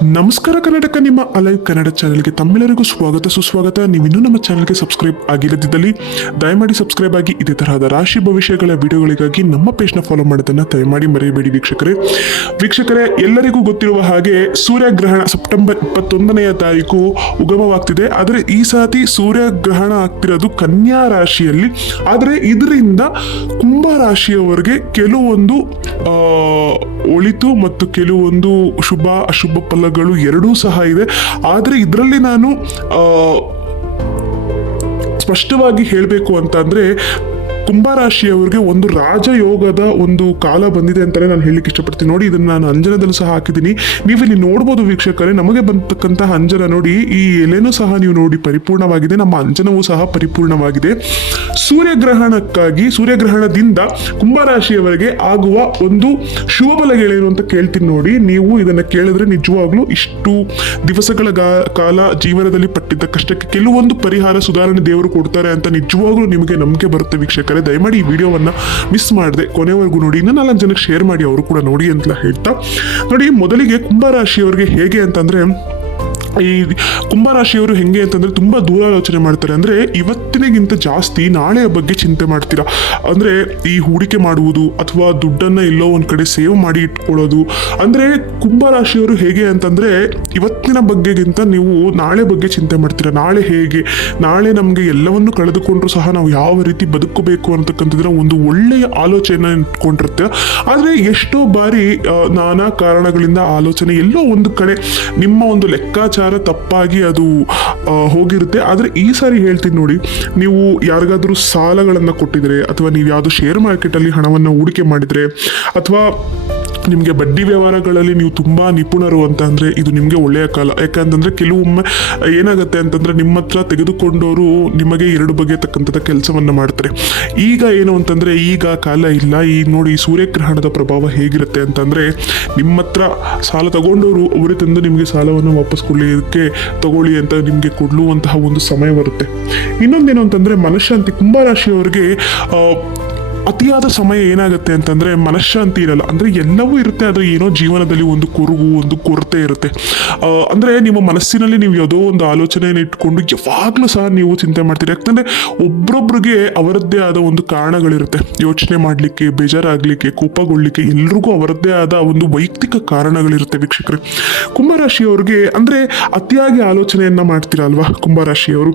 ನಮಸ್ಕಾರ ಕರ್ನಾಟಕ ನಿಮ್ಮ ಅಲೈವ್ ಕನ್ನಡ ಚಾನೆಲ್ಗೆ ತಮ್ಮೆಲ್ಲರಿಗೂ ಸ್ವಾಗತ, ಸುಸ್ವಾಗತ. ನೀವಿನ್ನೂ ನಮ್ಮ ಚಾನೆಲ್ಗೆ ಸಬ್ಸ್ಕ್ರೈಬ್ ಆಗಿಲ್ಲದಿದ್ದಲ್ಲಿ ದಯಮಾಡಿ ಸಬ್ಸ್ಕ್ರೈಬ್ ಆಗಿ ಇದೇ ತರಹದ ರಾಶಿ ಭವಿಷ್ಯಗಳ ವಿಡಿಯೋಗಳಿಗಾಗಿ ನಮ್ಮ ಪೇಜ್ನ ಫಾಲೋ ಮಾಡೋದನ್ನ ದಯಮಾಡಿ ಮರೆಯಬೇಡಿ ವೀಕ್ಷಕರೇ. ವೀಕ್ಷಕರೇ, ಎಲ್ಲರಿಗೂ ಗೊತ್ತಿರುವ ಹಾಗೆ ಸೂರ್ಯಗ್ರಹಣ ಸೆಪ್ಟೆಂಬರ್ ಇಪ್ಪತ್ತೊಂದನೆಯ ತಾರೀಕು ಉಗಮವಾಗ್ತಿದೆ. ಆದರೆ ಈ ಸಾತಿ ಸೂರ್ಯಗ್ರಹಣ ಆಗ್ತಿರೋದು ಕನ್ಯಾ ರಾಶಿಯಲ್ಲಿ. ಆದರೆ ಇದರಿಂದ ಕುಂಭ ರಾಶಿಯವರಿಗೆ ಕೆಲವೊಂದು ಒಳಿತು ಮತ್ತು ಕೆಲವೊಂದು ಶುಭ, ಅಶುಭ ಫಲಗಳು ಎರಡೂ ಸಹ ಇವೆ. ಆದರೆ ಇದರಲ್ಲಿ ನಾನು ಸ್ಪಷ್ಟವಾಗಿ ಹೇಳಬೇಕು ಅಂತ ಕುಂಭರಾಶಿಯವರಿಗೆ ಒಂದು ರಾಜಯೋಗದ ಒಂದು ಕಾಲ ಬಂದಿದೆ ಅಂತಲೇ ನಾನು ಹೇಳಲಿಕ್ಕೆ ಇಷ್ಟಪಡ್ತೀನಿ. ನೋಡಿ, ಇದನ್ನು ನಾನು ಅಂಜನದಲ್ಲೂ ಸಹ ಹಾಕಿದ್ದೀನಿ. ನೀವು ಇಲ್ಲಿ ನೋಡ್ಬೋದು ವೀಕ್ಷಕರೇ, ನಮಗೆ ಬಂತಕ್ಕಂತಹ ಅಂಜನ ನೋಡಿ, ಈ ಎಲೆನೂ ಸಹ ನೀವು ನೋಡಿ ಪರಿಪೂರ್ಣವಾಗಿದೆ, ನಮ್ಮ ಅಂಜನವೂ ಸಹ ಪರಿಪೂರ್ಣವಾಗಿದೆ. ಸೂರ್ಯಗ್ರಹಣಕ್ಕಾಗಿ, ಸೂರ್ಯಗ್ರಹಣದಿಂದ ಕುಂಭರಾಶಿಯವರಿಗೆ ಆಗುವ ಒಂದು ಶುಭ ಗೆಳೆಯರು ಅಂತ ಕೇಳ್ತೀನಿ ನೋಡಿ. ನೀವು ಇದನ್ನು ಕೇಳಿದ್ರೆ ನಿಜವಾಗ್ಲೂ ಇಷ್ಟು ದಿವಸಗಳ ಕಾಲ ಜೀವನದಲ್ಲಿ ಪಟ್ಟಿದ್ದ ಕಷ್ಟಕ್ಕೆ ಕೆಲವೊಂದು ಪರಿಹಾರ ಸುಧಾರಣೆ ದೇವರು ಕೊಡ್ತಾರೆ ಅಂತ ನಿಜವಾಗ್ಲೂ ನಿಮಗೆ ನಂಬಿಕೆ ಬರುತ್ತೆ ವೀಕ್ಷಕರೇ, ದಯಮಾಡಿ ಈ ವಿಡಿಯೋವನ್ನ ಮಿಸ್ ಮಾಡದೆ. ಕೊನೆವರೆಗೂ ನೋಡಿ, ಇನ್ನೂ ನಾಲ್ಕು ಜನಕ್ಕೆ ಶೇರ್ ಮಾಡಿ, ಅವರು ಕೂಡ ನೋಡಿ ಅಂತ ಹೇಳ್ತಾ. ನೋಡಿ, ಮೊದಲಿಗೆ ಕುಂಭರಾಶಿಯವರಿಗೆ ಹೇಗೆ ಅಂತಂದ್ರೆ ಈ ಕುಂಭರಾಶಿಯವರು ಹೆಂಗೆ ಅಂತಂದ್ರೆ ತುಂಬಾ ದೂರಾಲೋಚನೆ ಮಾಡ್ತಾರೆ. ಅಂದ್ರೆ ಇವತ್ತಿನಗಿಂತ ಜಾಸ್ತಿ ನಾಳೆಯ ಬಗ್ಗೆ ಚಿಂತೆ ಮಾಡ್ತೀರಾ? ಅಂದ್ರೆ ಈ ಹೂಡಿಕೆ ಮಾಡುವುದು ಅಥವಾ ದುಡ್ಡನ್ನ ಎಲ್ಲೋ ಒಂದು ಕಡೆ ಸೇವ್ ಮಾಡಿ ಇಟ್ಕೊಳ್ಳೋದು. ಅಂದ್ರೆ ಕುಂಭರಾಶಿಯವರು ಹೇಗೆ ಅಂತಂದ್ರೆ ಇವತ್ತಿನ ಬಗ್ಗೆಗಿಂತ ನೀವು ನಾಳೆ ಬಗ್ಗೆ ಚಿಂತೆ ಮಾಡ್ತೀರಾ? ನಾಳೆ ಹೇಗೆ? ನಾಳೆ ನಮಗೆ ಎಲ್ಲವನ್ನು ಕಳೆದುಕೊಂಡ್ರು ಸಹ ನಾವು ಯಾವ ರೀತಿ ಬದುಕಬೇಕು ಅಂತಕ್ಕಂಥದ್ರ ಒಂದು ಒಳ್ಳೆಯ ಆಲೋಚನೆ ಇಟ್ಕೊಂಡಿರುತ್ತೆ. ಆದರೆ ಎಷ್ಟೋ ಬಾರಿ ನಾನಾ ಕಾರಣಗಳಿಂದ ಆಲೋಚನೆ ಎಲ್ಲೋ ಒಂದು ಕಡೆ ನಿಮ್ಮ ಒಂದು ಲೆಕ್ಕಾಚಾರ ತಪ್ಪಾಗಿ ಅದು ಹೋಗಿರುತ್ತೆ. ಆದರೆ ಈ ಸಾರಿ ಹೇಳ್ತೀನಿ ನೋಡಿ, ನೀವು ಯಾರಿಗಾದರೂ ಸಾಲಗಳನ್ನು ಕೊಟ್ಟಿದ್ರೆ ಅಥವಾ ನೀವು ಯಾವುದು ಶೇರ್ ಮಾರ್ಕೆಟಲ್ಲಿ ಹಣವನ್ನು ಹೂಡಿಕೆ ಮಾಡಿದರೆ ಅಥವಾ ನಿಮಗೆ ಬಡ್ಡಿ ವ್ಯವಹಾರಗಳಲ್ಲಿ ನೀವು ತುಂಬ ನಿಪುಣರು ಅಂತ ಅಂದರೆ ಇದು ನಿಮಗೆ ಒಳ್ಳೆಯ ಕಾಲ. ಯಾಕಂತಂದರೆ ಕೆಲವೊಮ್ಮೆ ಏನಾಗುತ್ತೆ ಅಂತಂದರೆ ನಿಮ್ಮ ಹತ್ರ ತೆಗೆದುಕೊಂಡವರು ನಿಮಗೆ ಎರಡು ಬಗೆಯ ತಕ್ಕಂಥದ ಕೆಲಸವನ್ನು ಮಾಡ್ತಾರೆ. ಈಗ ಏನು ಅಂತಂದರೆ ಈಗ ಕಾಲ ಇಲ್ಲ. ಈಗ ನೋಡಿ ಸೂರ್ಯಗ್ರಹಣದ ಪ್ರಭಾವ ಹೇಗಿರುತ್ತೆ ಅಂತಂದರೆ ನಿಮ್ಮ ಹತ್ರ ಸಾಲ ತಗೊಂಡವರು ಅವರೇ ತಂದು ನಿಮಗೆ ಸಾಲವನ್ನು ವಾಪಸ್ ಕೊಡಲಿಕ್ಕೆ ತಗೊಳ್ಳಿ ಅಂತ ನಿಮಗೆ ಕೊಡಲುವಂತಹ ಒಂದು ಸಮಯ ಬರುತ್ತೆ. ಇನ್ನೊಂದೇನು ಅಂತಂದರೆ ಮನಃಶಾಂತಿ. ಕುಂಭರಾಶಿಯವರಿಗೆ ಅತಿಯಾದ ಸಮಯ ಏನಾಗುತ್ತೆ ಅಂತಂದ್ರೆ ಮನಃಶಾಂತಿ ಇರಲ್ಲ. ಅಂದ್ರೆ ಎಲ್ಲವೂ ಇರುತ್ತೆ, ಆದ್ರೆ ಏನೋ ಜೀವನದಲ್ಲಿ ಒಂದು ಕುರುಗು, ಒಂದು ಕೊರತೆ ಇರುತ್ತೆ. ಅಂದರೆ ನಿಮ್ಮ ಮನಸ್ಸಿನಲ್ಲಿ ನೀವು ಯಾವುದೋ ಒಂದು ಆಲೋಚನೆಯನ್ನು ಇಟ್ಕೊಂಡು ಯಾವಾಗಲೂ ಸಹ ನೀವು ಚಿಂತೆ ಮಾಡ್ತೀರಿ. ಯಾಕಂದರೆ ಒಬ್ಬೊಬ್ರಿಗೆ ಅವರದ್ದೇ ಆದ ಒಂದು ಕಾರಣಗಳಿರುತ್ತೆ. ಯೋಚನೆ ಮಾಡಲಿಕ್ಕೆ, ಬೇಜಾರಾಗ್ಲಿಕ್ಕೆ ಕೋಪಗೊಳ್ಳಲಿಕ್ಕೆ ಎಲ್ರಿಗೂ ಅವರದ್ದೇ ಆದ ಒಂದು ವೈಯಕ್ತಿಕ ಕಾರಣಗಳಿರುತ್ತೆ ವೀಕ್ಷಕರೇ. ಕುಂಭರಾಶಿಯವ್ರಿಗೆ ಅಂದ್ರೆ ಅತಿಯಾಗಿ ಆಲೋಚನೆಯನ್ನ ಮಾಡ್ತೀರಲ್ವಾ ಕುಂಭರಾಶಿಯವರು?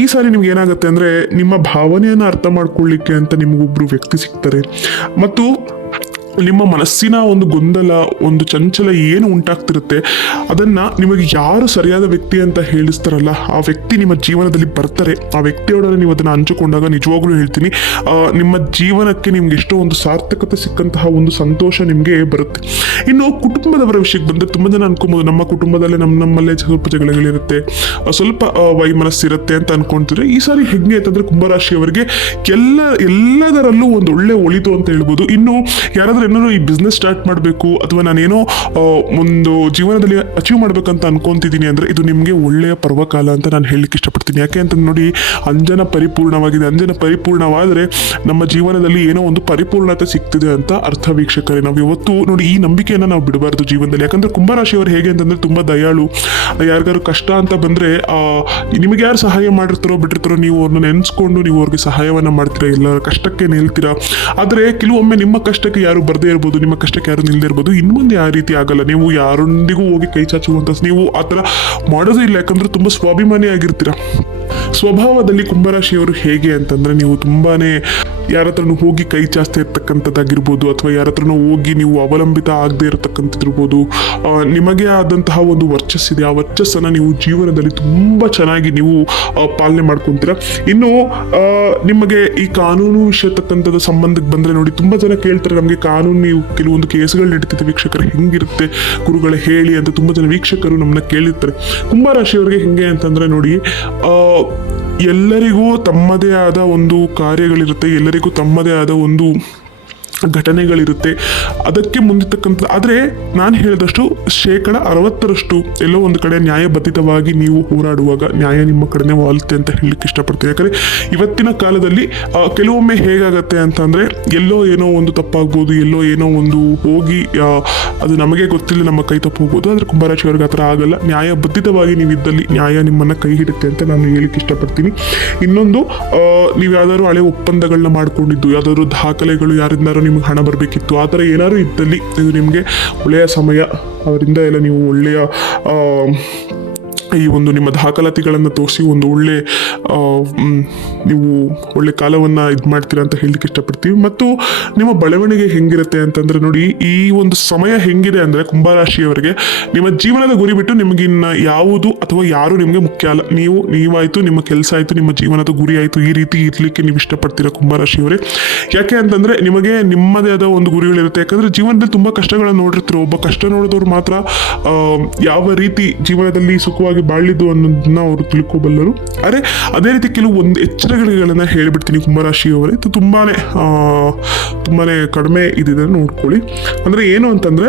ಈ ಸಾರಿ ನಿಮ್ಗೆ ಏನಾಗುತ್ತೆ ಅಂದ್ರೆ ನಿಮ್ಮ ಭಾವನೆಯನ್ನು ಅರ್ಥ ಮಾಡ್ಕೊಳ್ಳಿಕ್ಕೆ ಅಂತ ನಿಮಗೊಬ್ರು ವ್ಯಕ್ತಿ ಸಿಗ್ತಾರೆ. ಮತ್ತು ನಿಮ್ಮ ಮನಸ್ಸಿನ ಒಂದು ಗೊಂದಲ, ಒಂದು ಚಂಚಲ ಏನು ಉಂಟಾಗ್ತಿರುತ್ತೆ, ಅದನ್ನ ನಿಮಗೆ ಯಾರು ಸರಿಯಾದ ವ್ಯಕ್ತಿ ಅಂತ ಹೇಳಿಸ್ತಾರಲ್ಲ, ಆ ವ್ಯಕ್ತಿ ನಿಮ್ಮ ಜೀವನದಲ್ಲಿ ಬರ್ತಾರೆ. ಆ ವ್ಯಕ್ತಿಯೊಡನೆ ನೀವು ಅದನ್ನು ಹಂಚಿಕೊಂಡಾಗ ನಿಜವಾಗ್ಲೂ ಹೇಳ್ತೀನಿ ನಿಮ್ಮ ಜೀವನಕ್ಕೆ ನಿಮ್ಗೆ ಎಷ್ಟೋ ಒಂದು ಸಾರ್ಥಕತೆ ಸಿಕ್ಕಂತಹ ಒಂದು ಸಂತೋಷ ನಿಮಗೆ ಬರುತ್ತೆ. ಇನ್ನು ಕುಟುಂಬದವರ ವಿಷಯಕ್ಕೆ ಬಂದರೆ ತುಂಬಾ ಜನ ಅನ್ಕೊಬೋದು, ನಮ್ಮ ಕುಟುಂಬದಲ್ಲೇ ನಮ್ಮ ನಮ್ಮಲ್ಲೇ ಸ್ವಲ್ಪ ಜಗಳಗಳಿರುತ್ತೆ ಸ್ವಲ್ಪ ವೈಮನಸ್ಸಿರುತ್ತೆ ಅಂತ ಅನ್ಕೊಂತಿದ್ರೆ ಈ ಸಾರಿ ಹೆಂಗೆ ಅಂತಂದ್ರೆ ಕುಂಭರಾಶಿಯವರಿಗೆ ಎಲ್ಲ, ಎಲ್ಲದರಲ್ಲೂ ಒಂದು ಒಳ್ಳೆ ಒಳಿತು ಅಂತ ಹೇಳ್ಬೋದು. ಇನ್ನು ಯಾರಾದ್ರೂ ಏನಾದ್ರು ಈ ಬಿಸ್ನೆಸ್ ಸ್ಟಾರ್ಟ್ ಮಾಡಬೇಕು ಅಥವಾ ನಾನೇನೋ ಒಂದು ಜೀವನದಲ್ಲಿ ಅಚೀವ್ ಮಾಡ್ಬೇಕಂತ ಅನ್ಕೊಂತಿದ್ದೀನಿ ಅಂದ್ರೆ ಇದು ನಿಮಗೆ ಒಳ್ಳೆಯ ಪರ್ವಕಾಲ ಅಂತ ನಾನು ಹೇಳಲಿಕ್ಕೆ ಇಷ್ಟಪಡ್ತೀನಿ. ಯಾಕೆ ಅಂತ ನೋಡಿ, ಅಂಜನ ಪರಿಪೂರ್ಣವಾಗಿದೆ. ಅಂಜನ ಪರಿಪೂರ್ಣವಾದರೆ ನಮ್ಮ ಜೀವನದಲ್ಲಿ ಏನೋ ಒಂದು ಪರಿಪೂರ್ಣತೆ ಸಿಗ್ತಿದೆ ಅಂತ ಅರ್ಥ ವೀಕ್ಷಕರೇ. ನಾವು ಇವತ್ತು ನೋಡಿ ಈ ನಂಬಿಕೆಯನ್ನು ನಾವು ಬಿಡಬಾರ್ದು ಜೀವನದಲ್ಲಿ. ಯಾಕಂದ್ರೆ ಕುಂಭರಾಶಿಯವರು ಹೇಗೆ ಅಂತಂದ್ರೆ ತುಂಬಾ ದಯಾಳು. ಯಾರಿಗಾರು ಕಷ್ಟ ಅಂತ ಬಂದ್ರೆ ನಿಮಗೆ ಯಾರು ಸಹಾಯ ಮಾಡಿರ್ತಾರೋ ಬಿಟ್ಟಿರ್ತಾರೋ ನೀವು ಅವ್ರನ್ನ ನೆನೆಸ್ಕೊಂಡು ನೀವು ಅವ್ರಿಗೆ ಸಹಾಯವನ್ನ ಮಾಡ್ತೀರಾ ಇಲ್ಲ ಕಷ್ಟಕ್ಕೆ ನಿಲ್ತೀರಾ? ಆದರೆ ಕೆಲವೊಮ್ಮೆ ನಿಮ್ಮ ಕಷ್ಟಕ್ಕೆ ಯಾರು ಬರದೇ ಇರ್ಬೋದು, ನಿಮ್ಮ ಕಷ್ಟಕ್ಕೆ ಯಾರು ನಿಲ್ಲದೆ ಇರ್ಬೋದು ಇನ್ನು ಮುಂದೆ ಆ ರೀತಿ ಆಗಲ್ಲ. ನೀವು ಯಾರೊಂದಿಗೂ ಹೋಗಿ ಕೈ ಚಾಚುವಂತ ನೀವು ಆ ಥರ ಮಾಡೋದೇ ಇಲ್ಲ. ಯಾಕಂದ್ರೆ ತುಂಬಾ ಸ್ವಾಭಿಮಾನಿ ಆಗಿರ್ತೀರ. ಸ್ವಭಾವದಲ್ಲಿ ಕುಂಭರಾಶಿಯವರು ಹೇಗೆ ಅಂತಂದ್ರೆ, ನೀವು ತುಂಬಾನೇ ಯಾರ ಹತ್ರನೂ ಹೋಗಿ ಕೈ ಚಾಸ್ತಿ ಇರ್ತಕ್ಕಂಥದ್ದಾಗಿರ್ಬೋದು, ಅಥವಾ ಯಾರ ಹತ್ರನೂ ಹೋಗಿ ನೀವು ಅವಲಂಬಿತ ಆಗದೆ ಇರತಕ್ಕಂಥದ್ದಿರ್ಬೋದು ನಿಮಗೆ ಆದಂತಹ ಒಂದು ವರ್ಚಸ್ಸಿದೆ ಆ ವರ್ಚಸ್ಸನ್ನು ನೀವು ಜೀವನದಲ್ಲಿ ತುಂಬ ಚೆನ್ನಾಗಿ ನೀವು ಪಾಲನೆ ಮಾಡ್ಕೊತೀರ. ಇನ್ನು ನಿಮಗೆ ಈ ಕಾನೂನು ವಿಷಯ ತಕ್ಕಂಥದ್ದು ಸಂಬಂಧಕ್ಕೆ ಬಂದರೆ ನೋಡಿ, ತುಂಬ ಜನ ಕೇಳ್ತಾರೆ ನಮಗೆ ಕಾನೂನು ನೀವು ಕೆಲವೊಂದು ಕೇಸ್ಗಳು ನಡೀತಿದೆ ವೀಕ್ಷಕರು ಹೆಂಗಿರುತ್ತೆ ಗುರುಗಳೇ ಹೇಳಿ ಅಂತ ತುಂಬ ಜನ ವೀಕ್ಷಕರು ನಮ್ಮನ್ನ ಕೇಳಿರ್ತಾರೆ. ಕುಂಭರಾಶಿಯವರಿಗೆ ಹೆಂಗೆ ಅಂತಂದ್ರೆ ನೋಡಿ ಆ, ಎಲ್ಲರಿಗೂ ತಮ್ಮದೇ ಆದ ಒಂದು ಕಾರ್ಯಗಳಿರುತ್ತೆ ಎಲ್ಲರಿಗೂ ತಮ್ಮದೇ ಆದ ಒಂದು ಘಟನೆಗಳಿರುತ್ತೆ. ಅದಕ್ಕೆ ಮುಂದಿರ್ತಕ್ಕಂಥ, ಆದರೆ ನಾನು ಹೇಳಿದಷ್ಟು ಶೇಕಡ ಅರವತ್ತರಷ್ಟು ಎಲ್ಲೋ ಒಂದು ಕಡೆ ನ್ಯಾಯಬದ್ಧಿತವಾಗಿ ನೀವು ಹೋರಾಡುವಾಗ ನ್ಯಾಯ ನಿಮ್ಮ ಕಡೆನೇ ವಾಲುತ್ತೆ ಅಂತ ಹೇಳಲಿಕ್ಕೆ ಇಷ್ಟಪಡ್ತೀನಿ. ಯಾಕಂದರೆ ಇವತ್ತಿನ ಕಾಲದಲ್ಲಿ ಕೆಲವೊಮ್ಮೆ ಹೇಗಾಗತ್ತೆ ಅಂತಂದರೆ ಎಲ್ಲೋ ಏನೋ ಒಂದು ತಪ್ಪಾಗ್ಬೋದು, ಎಲ್ಲೋ ಏನೋ ಒಂದು ಹೋಗಿ ಅದು ನಮಗೆ ಗೊತ್ತಿಲ್ಲ, ನಮ್ಮ ಕೈ ತಪ್ಪು ಹೋಗ್ಬೋದು, ಆದರೆ ಕುಂಭರಾಶಿ ಅವ್ರಿಗೆ ಆ ಥರ ಆಗಲ್ಲ. ನ್ಯಾಯಬದ್ಧಿತವಾಗಿ ನೀವು ಇದ್ದಲ್ಲಿ ನ್ಯಾಯ ನಿಮ್ಮನ್ನು ಕೈ ಹಿಡುತ್ತೆ ಅಂತ ನಾನು ಹೇಳಿಕ್ಕೆ ಇಷ್ಟಪಡ್ತೀನಿ. ಇನ್ನೊಂದು ನೀವು ಯಾವ್ದಾದ್ರು ಹಳೆ ಒಪ್ಪಂದಗಳನ್ನ ಮಾಡಿಕೊಂಡಿದ್ದು, ಯಾವ್ದಾದ್ರು ದಾಖಲೆಗಳು ಯಾರಿಂದಾರು ನಿಮ್ಗೆ ಹಣ ಬರಬೇಕಿತ್ತು. ಆ ಥರ ಏನಾದರೂ ಇದ್ದಲ್ಲಿ ಇದು ನಿಮಗೆ ಒಳ್ಳೆಯ ಸಮಯ. ಅವರಿಂದ ಎಲ್ಲ ನೀವು ಒಳ್ಳೆಯ ಈ ಒಂದು ನಿಮ್ಮ ದಾಖಲಾತಿಗಳನ್ನು ತೋರಿಸಿ ಒಂದು ಒಳ್ಳೆ ನೀವು ಒಳ್ಳೆ ಕಾಲವನ್ನು ಇದು ಮಾಡ್ತೀರಾ ಅಂತ ಹೇಳಲಿಕ್ಕೆ ಇಷ್ಟಪಡ್ತೀವಿ. ಮತ್ತು ನಿಮ್ಮ ಬೆಳವಣಿಗೆ ಹೆಂಗಿರುತ್ತೆ ಅಂತಂದ್ರೆ ನೋಡಿ, ಈ ಒಂದು ಸಮಯ ಹೆಂಗಿದೆ ಅಂದರೆ ಕುಂಭರಾಶಿಯವರಿಗೆ ನಿಮ್ಮ ಜೀವನದ ಗುರಿ ಬಿಟ್ಟು ನಿಮಗಿನ್ನ ಯಾವುದು ಅಥವಾ ಯಾರು ನಿಮಗೆ ಮುಖ್ಯ ಅಲ್ಲ. ನೀವು, ನೀವಾಯಿತು, ನಿಮ್ಮ ಕೆಲಸ ಆಯಿತು, ನಿಮ್ಮ ಜೀವನದ ಗುರಿ ಆಯಿತು, ಈ ರೀತಿ ಇರಲಿಕ್ಕೆ ನೀವು ಇಷ್ಟಪಡ್ತೀರಾ ಕುಂಭರಾಶಿಯವರೇ? ಯಾಕೆ ಅಂತಂದರೆ ನಿಮಗೆ ನಿಮ್ಮದೇ ಆದ ಒಂದು ಗುರಿಗಳಿರುತ್ತೆ. ಯಾಕಂದರೆ ಜೀವನದಲ್ಲಿ ತುಂಬ ಕಷ್ಟಗಳನ್ನು ನೋಡಿರ್ತೀರೋ, ಒಬ್ಬ ಕಷ್ಟ ನೋಡಿದವ್ರು ಮಾತ್ರ ಯಾವ ರೀತಿ ಜೀವನದಲ್ಲಿ ಸುಖವಾಗಿ ಬಾಳಿದ್ದು ಅನ್ನೋದನ್ನ ಅವರು ತಿಳ್ಕೊಬಲ್ಲರು ಅರೆ ಅದೇ ರೀತಿ ಕೆಲವು ಒಂದು ಎಚ್ಚರಿಕೆಗಳನ್ನು ಹೇಳಿಬಿಡ್ತೀನಿ ಕುಂಭರಾಶಿಯವರೇ. ಇದು ತುಂಬಾ ತುಂಬಾ ಕಡಿಮೆ ಇದಿದೆ ನೋಡ್ಕೊಳ್ಳಿ. ಅಂದರೆ ಏನು ಅಂತಂದರೆ,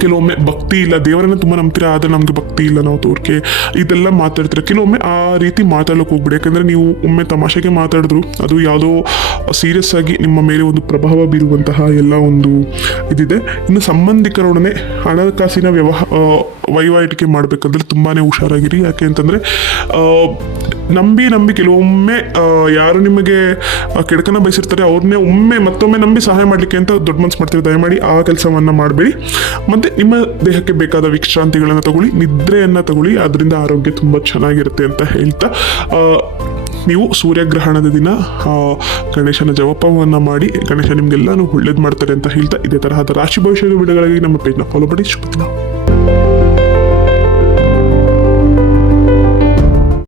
ಕೆಲವೊಮ್ಮೆ ಭಕ್ತಿ ಇಲ್ಲ, ದೇವರನ್ನ ತುಂಬ ನಂಬ್ತೀರಾ, ಆದರೆ ನಮಗೆ ಭಕ್ತಿ ಇಲ್ಲ, ನಾವು ತೋರಿಕೆ, ಇದೆಲ್ಲ ಮಾತಾಡ್ತೀರಾ. ಕೆಲವೊಮ್ಮೆ ಆ ರೀತಿ ಮಾತಾಡೋಕೆ ಹೋಗ್ಬಿಡಿ. ಯಾಕಂದರೆ ನೀವು ಒಮ್ಮೆ ತಮಾಷೆಗೆ ಮಾತಾಡಿದ್ರು, ಅದು ಯಾವುದೋ ಸೀರಿಯಸ್ ಆಗಿ ನಿಮ್ಮ ಮೇಲೆ ಒಂದು ಪ್ರಭಾವ ಬೀರುವಂತಹ ಎಲ್ಲ ಒಂದು ಇದಿದೆ. ಇನ್ನು ಸಂಬಂಧಿಕರೊಡನೆ ಹಣಕಾಸಿನ ವ್ಯವಹಾರ ವಹಿವಾಟಿಕೆ ಮಾಡಬೇಕಂದ್ರೆ ತುಂಬಾ ಹುಷಾರಾಗಿರಿ. ಯಾಕೆ ಅಂತಂದರೆ ನಂಬಿ ನಂಬಿ ಕೆಲವೊಮ್ಮೆ ಯಾರು ನಿಮಗೆ ಕೆಡಕನ ಬಯಸಿರ್ತಾರೆ, ಅವ್ರನ್ನೇ ಒಮ್ಮೆ ಮತ್ತೊಮ್ಮೆ ನಂಬಿ ಸಹಾಯ ಮಾಡಲಿಕ್ಕೆ ಅಂತ ದೊಡ್ಡ ಮನಸ್ಸು ಮಾಡ್ತೀರಿ. ದಯಮಾಡಿ ಆ ಕೆಲಸವನ್ನು ಮಾಡಬೇಡಿ. ಮತ್ತು ನಿಮ್ಮ ದೇಹಕ್ಕೆ ಬೇಕಾದ ವಿಶ್ರಾಂತಿಗಳನ್ನು ತಗೊಳ್ಳಿ, ನಿದ್ರೆಯನ್ನು ತಗೊಳ್ಳಿ. ಅದರಿಂದ ಆರೋಗ್ಯ ತುಂಬ ಚೆನ್ನಾಗಿರುತ್ತೆ ಅಂತ ಹೇಳ್ತಾ ನೀವು ಸೂರ್ಯಗ್ರಹಣದ ದಿನ ಗಣೇಶನ ಜವಪವನ್ನು ಮಾಡಿ, ಗಣೇಶ ನಿಮಗೆಲ್ಲಾನು ಒಳ್ಳೇದು ಮಾಡ್ತಾರೆ ಅಂತ ಹೇಳ್ತಾ, ಇದೇ ತರಹದ ರಾಶಿ ಭವಿಷ್ಯದ ವಿಡಿಯೋಗಳಿಗೆ ನಮ್ಮ ಪೇಜ್ನ ಫಾಲೋ ಮಾಡಿ. ಶುಭ